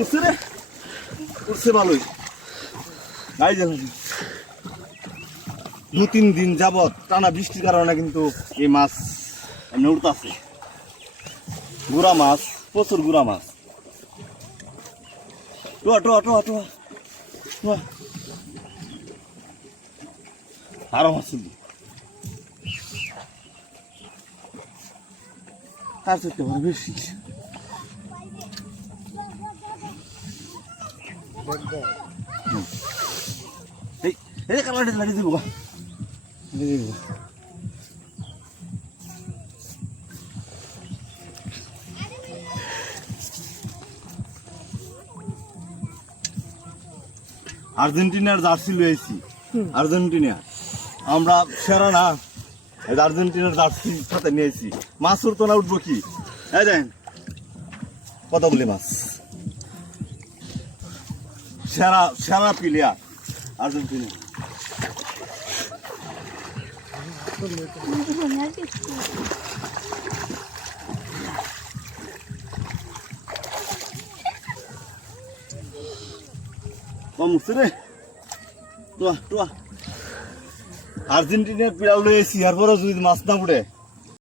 উঠছে রে, উঠছে ভালোই। গাই দেখুন 2-3 দিন যাবৎ টানা বৃষ্টির কারণে কিন্তু এই মাছ এমনি উঠতেছে। গুড়া মাছ, প্রচুর গুড়া মাছ। টোয়া টোয়া টোয়া টোয়া টোয়া আরো মাছ ছিল। আর চলতে পারে বেশি। এই কালারটা লাগিয়ে দিব। আর্জেন্টিনার জার্সি লইছি। আর্জেন্টিনা আমরা সেরা না, আর্জেন্টিনার জার্সি সাথে নিয়েছি। মাছ উঠতো না, উঠবো কি? এই দেখেন কতগুলি মাছ। সেরা সেরা প্লেয়ার আর্জেন্টিনা। কম উঠছে রে, টোয়া টোয়া। আর্জেন্টিনার প্লেয়ার লইছি, এরপরও যদি মাছ না উঠে